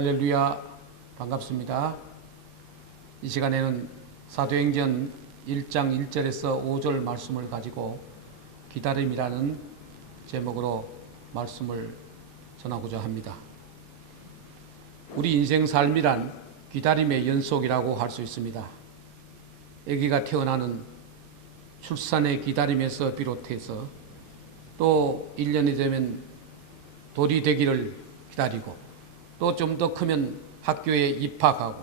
할렐루야, 반갑습니다. 이 시간에는 사도행전 1장 1절에서 5절 말씀을 가지고 기다림이라는 제목으로 말씀을 전하고자 합니다. 우리 인생 삶이란 기다림의 연속이라고 할 수 있습니다. 아기가 태어나는 출산의 기다림에서 비롯해서 또 1년이 되면 돌이 되기를 기다리고 또 좀 더 크면 학교에 입학하고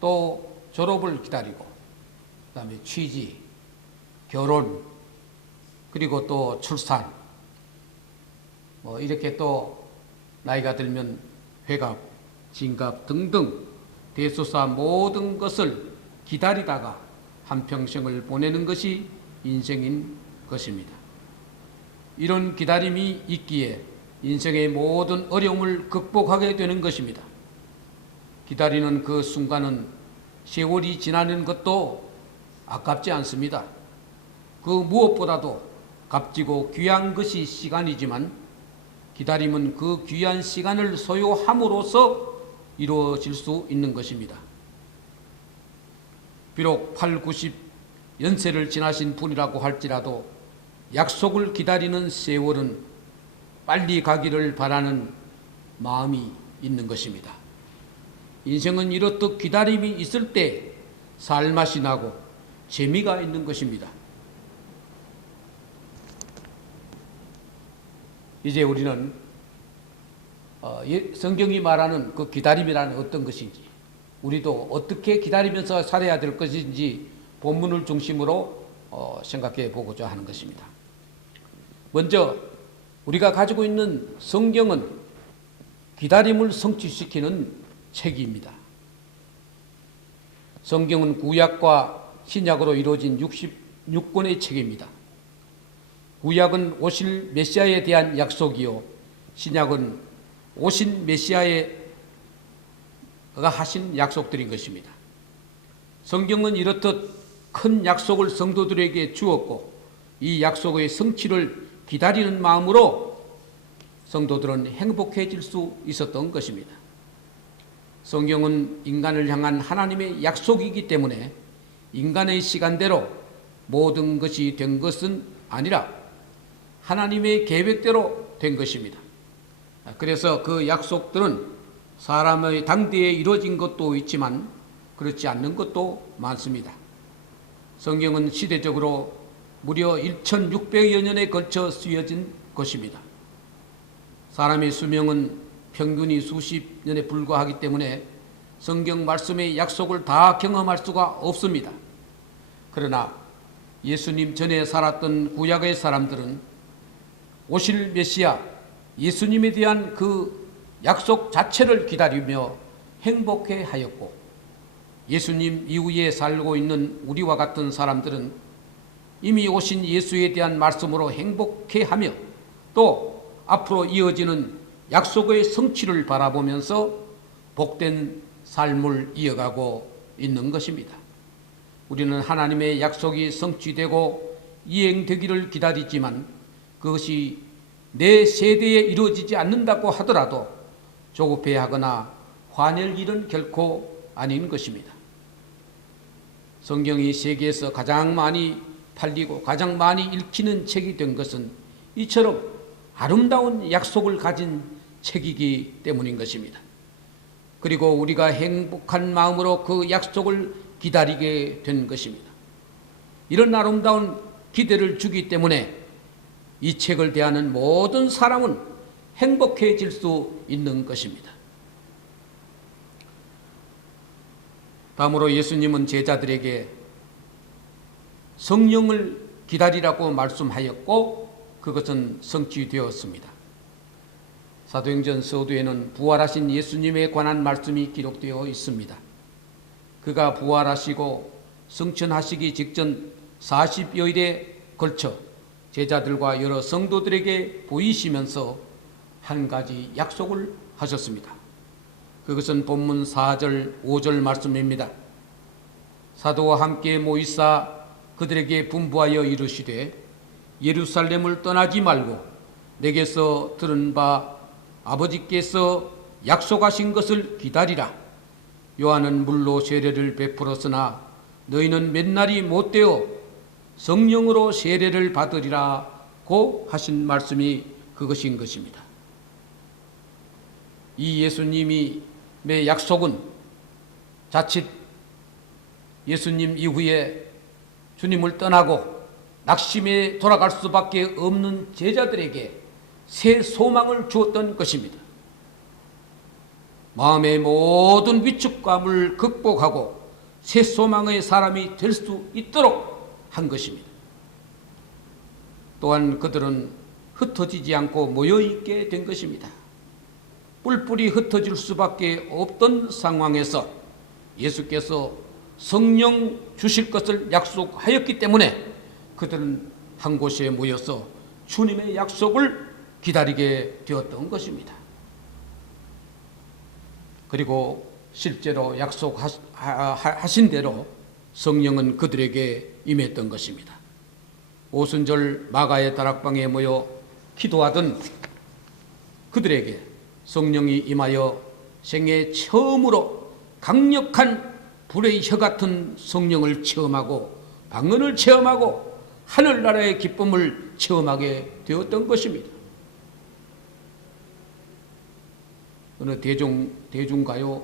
또 졸업을 기다리고 그다음에 취직, 결혼, 그리고 또 출산, 이렇게 또 나이가 들면 회갑, 진갑 등등 대소사 모든 것을 기다리다가 한평생을 보내는 것이 인생인 것입니다. 이런 기다림이 있기에 인생의 모든 어려움을 극복하게 되는 것입니다. 기다리는 그 순간은 세월이 지나는 것도 아깝지 않습니다. 그 무엇보다도 값지고 귀한 것이 시간이지만 기다림은 그 귀한 시간을 소요함으로써 이루어질 수 있는 것입니다. 비록 8, 90 연세를 지나신 분이라고 할지라도 약속을 기다리는 세월은 빨리 가기를 바라는 마음이 있는 것입니다. 인생은 이렇듯 기다림이 있을 때 살맛이 나고 재미가 있는 것입니다. 이제 우리는 성경이 말하는 그 기다림이라는 어떤 것인지, 우리도 어떻게 기다리면서 살아야 될 것인지 본문을 중심으로 생각해 보고자 하는 것입니다. 먼저 우리가 가지고 있는 성경은 기다림을 성취시키는 책입니다. 성경은 구약과 신약으로 이루어진 66권의 책입니다. 구약은 오실 메시아에 대한 약속이요, 신약은 오신 메시아가 하신 약속들인 것입니다. 성경은 이렇듯 큰 약속을 성도들에게 주었고 이 약속의 성취를 기다리는 마음으로 성도들은 행복해질 수 있었던 것입니다. 성경은 인간을 향한 하나님의 약속이기 때문에 인간의 시간대로 모든 것이 된 것은 아니라 하나님의 계획대로 된 것입니다. 그래서 그 약속들은 사람의 당대에 이루어진 것도 있지만 그렇지 않는 것도 많습니다. 성경은 시대적으로 무려 1600여 년에 걸쳐 쓰여진 것입니다. 사람의 수명은 평균이 수십 년에 불과하기 때문에 성경 말씀의 약속을 다 경험할 수가 없습니다. 그러나 예수님 전에 살았던 구약의 사람들은 오실 메시아 예수님에 대한 그 약속 자체를 기다리며 행복해 하였고, 예수님 이후에 살고 있는 우리와 같은 사람들은 이미 오신 예수에 대한 말씀으로 행복해하며 또 앞으로 이어지는 약속의 성취를 바라보면서 복된 삶을 이어가고 있는 것입니다. 우리는 하나님의 약속이 성취되고 이행되기를 기다리지만 그것이 내 세대에 이루어지지 않는다고 하더라도 조급해하거나 화낼 일은 결코 아닌 것입니다. 성경이 세계에서 가장 많이 팔리고 가장 많이 읽히는 책이 된 것은 이처럼 아름다운 약속을 가진 책이기 때문인 것입니다. 그리고 우리가 행복한 마음으로 그 약속을 기다리게 된 것입니다. 이런 아름다운 기대를 주기 때문에 이 책을 대하는 모든 사람은 행복해질 수 있는 것입니다. 다음으로 예수님은 제자들에게 성령을 기다리라고 말씀하였고 그것은 성취되었습니다. 사도행전 서두에는 부활하신 예수님에 관한 말씀이 기록되어 있습니다. 그가 부활하시고 승천하시기 직전 40여일에 걸쳐 제자들과 여러 성도들에게 보이시면서 한 가지 약속을 하셨습니다. 그것은 본문 4절, 5절 말씀입니다. 사도와 함께 모이사 그들에게 분부하여 이르시되 예루살렘을 떠나지 말고 내게서 들은 바 아버지께서 약속하신 것을 기다리라. 요한은 물로 세례를 베풀었으나 너희는 몇 날이 못되어 성령으로 세례를 받으리라고 하신 말씀이 그것인 것입니다. 이 예수님의 약속은 자칫 예수님 이후에 주님을 떠나고 낙심에 돌아갈 수밖에 없는 제자들에게 새 소망을 주었던 것입니다. 마음의 모든 위축감을 극복하고 새 소망의 사람이 될 수 있도록 한 것입니다. 또한 그들은 흩어지지 않고 모여있게 된 것입니다. 뿔뿔이 흩어질 수밖에 없던 상황에서 예수께서 성령 주실 것을 약속하였기 때문에 그들은 한 곳에 모여서 주님의 약속을 기다리게 되었던 것입니다. 그리고 실제로 약속하신 대로 성령은 그들에게 임했던 것입니다. 오순절 마가의 다락방에 모여 기도하던 그들에게 성령이 임하여 생애 처음으로 강력한 불의 혀 같은 성령을 체험하고 방언을 체험하고 하늘나라의 기쁨을 체험하게 되었던 것입니다. 어느 대중가요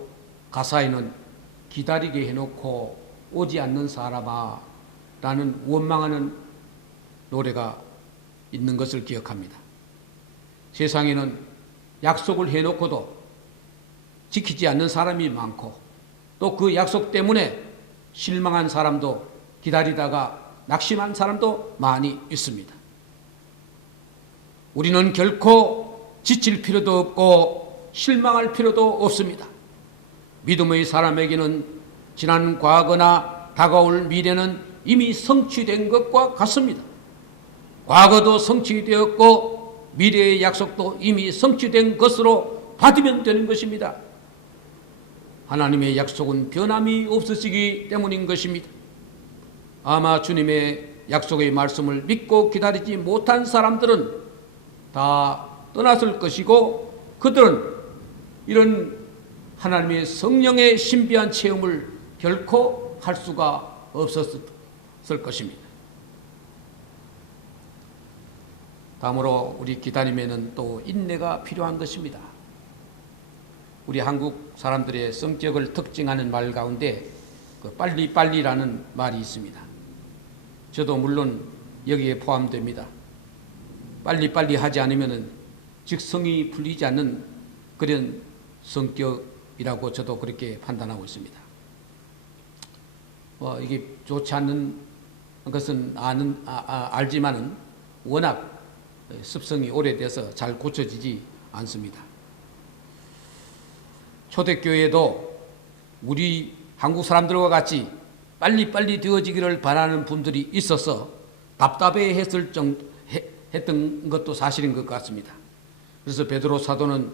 가사에는 기다리게 해놓고 오지 않는 사람아 라는 원망하는 노래가 있는 것을 기억합니다. 세상에는 약속을 해놓고도 지키지 않는 사람이 많고 또 그 약속 때문에 실망한 사람도 기다리다가 낙심한 사람도 많이 있습니다. 우리는 결코 지칠 필요도 없고 실망할 필요도 없습니다. 믿음의 사람에게는 지난 과거나 다가올 미래는 이미 성취된 것과 같습니다. 과거도 성취되었고 미래의 약속도 이미 성취된 것으로 받으면 되는 것입니다. 하나님의 약속은 변함이 없으시기 때문인 것입니다. 아마 주님의 약속의 말씀을 믿고 기다리지 못한 사람들은 다 떠났을 것이고 그들은 이런 하나님의 성령의 신비한 체험을 결코 할 수가 없었을 것입니다. 다음으로 우리 기다림에는 또 인내가 필요한 것입니다. 우리 한국 사람들의 성격을 특징하는 말 가운데 빨리빨리라는 말이 있습니다. 저도 물론 여기에 포함됩니다. 빨리빨리 하지 않으면 직성이 풀리지 않는 그런 성격이라고 저도 그렇게 판단하고 있습니다. 이게 좋지 않는 것은 알지만은 워낙 습성이 오래돼서 잘 고쳐지지 않습니다. 초대교회도 우리 한국 사람들과 같이 빨리빨리 되어지기를 바라는 분들이 있어서 답답해했던 것도 사실인 것 같습니다. 그래서 베드로 사도는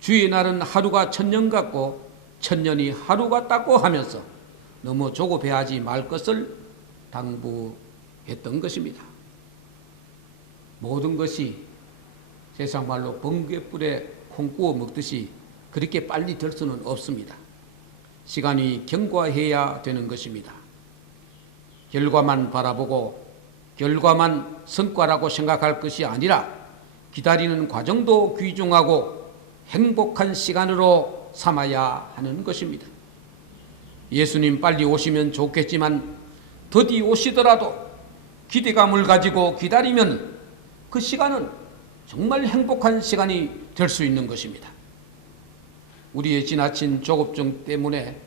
주의 날은 하루가 천년 같고 천년이 하루 같다고 하면서 너무 조급해하지 말 것을 당부했던 것입니다. 모든 것이 세상 말로 번개불에 콩 구워 먹듯이 그렇게 빨리 될 수는 없습니다. 시간이 경과해야 되는 것입니다. 결과만 바라보고 결과만 성과라고 생각할 것이 아니라 기다리는 과정도 귀중하고 행복한 시간으로 삼아야 하는 것입니다. 예수님 빨리 오시면 좋겠지만 더디 오시더라도 기대감을 가지고 기다리면 그 시간은 정말 행복한 시간이 될 수 있는 것입니다. 우리의 지나친 조급증 때문에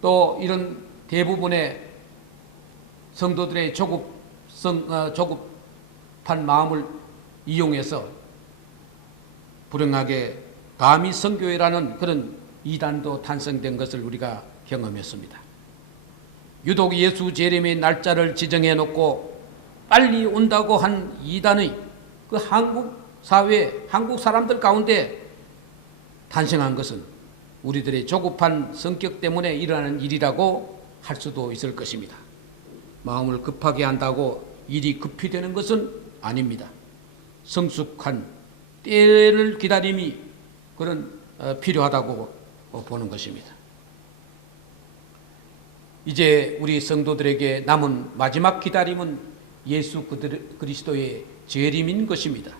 또 이런 대부분의 성도들의 조급한 마음을 이용해서 불행하게 감히 선교회라는 그런 이단도 탄생된 것을 우리가 경험했습니다. 유독 예수 재림의 날짜를 지정해 놓고 빨리 온다고 한 이단의 그 한국 사회, 한국 사람들 가운데 탄생한 것은 우리들의 조급한 성격 때문에 일어나는 일이라고 할 수도 있을 것입니다. 마음을 급하게 한다고 일이 급히 되는 것은 아닙니다. 성숙한 때를 기다림이 그런 필요하다고 보는 것입니다. 이제 우리 성도들에게 남은 마지막 기다림은 예수 그리스도의 재림인 것입니다.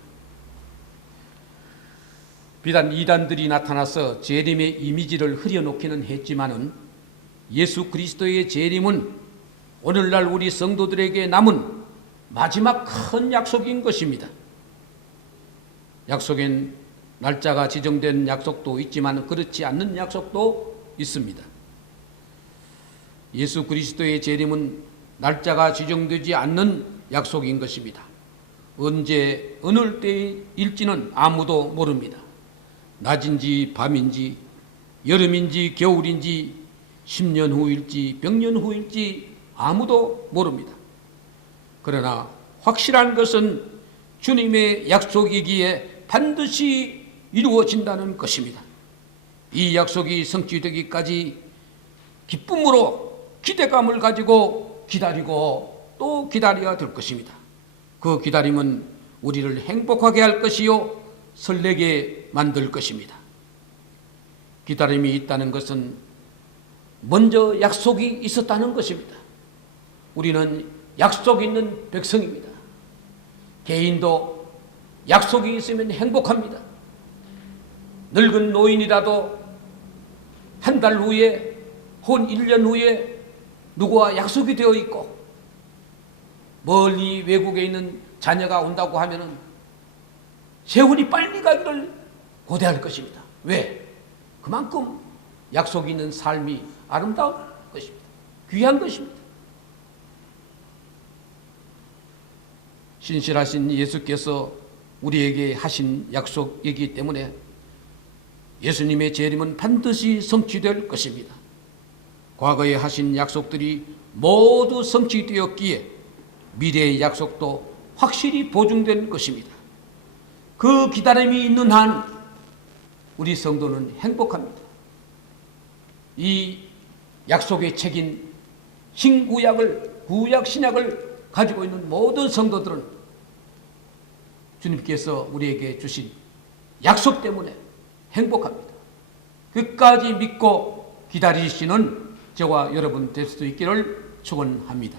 비단 이단들이 나타나서 재림의 이미지를 흐려놓기는 했지만은 예수 그리스도의 재림은 오늘날 우리 성도들에게 남은 마지막 큰 약속인 것입니다. 약속엔 날짜가 지정된 약속도 있지만 그렇지 않는 약속도 있습니다. 예수 그리스도의 재림은 날짜가 지정되지 않는 약속인 것입니다. 언제 어느 때일지는 아무도 모릅니다. 낮인지 밤인지 여름인지 겨울인지 10년 후일지 100년 후일지 아무도 모릅니다. 그러나 확실한 것은 주님의 약속이기에 반드시 이루어진다는 것입니다. 이 약속이 성취되기까지 기쁨으로 기대감을 가지고 기다리고 또 기다려야 될 것입니다. 그 기다림은 우리를 행복하게 할 것이요 설레게 만들 것입니다. 기다림이 있다는 것은 먼저 약속이 있었다는 것입니다. 우리는 약속 있는 백성입니다. 개인도 약속이 있으면 행복합니다. 늙은 노인이라도 한 달 후에 혹은 1년 후에 누구와 약속이 되어 있고 멀리 외국에 있는 자녀가 온다고 하면은 세월이 빨리 가기를 고대할 것입니다. 왜? 그만큼 약속 있는 삶이 아름다운 것입니다. 귀한 것입니다. 신실하신 예수께서 우리에게 하신 약속이기 때문에 예수님의 재림은 반드시 성취될 것입니다. 과거에 하신 약속들이 모두 성취되었기에 미래의 약속도 확실히 보증된 것입니다. 그 기다림이 있는 한 우리 성도는 행복합니다. 이 약속의 책인 신구약을 구약 신약을 가지고 있는 모든 성도들은 주님께서 우리에게 주신 약속 때문에 행복합니다. 끝까지 믿고 기다리시는 저와 여러분 될 수 있기를 축원합니다.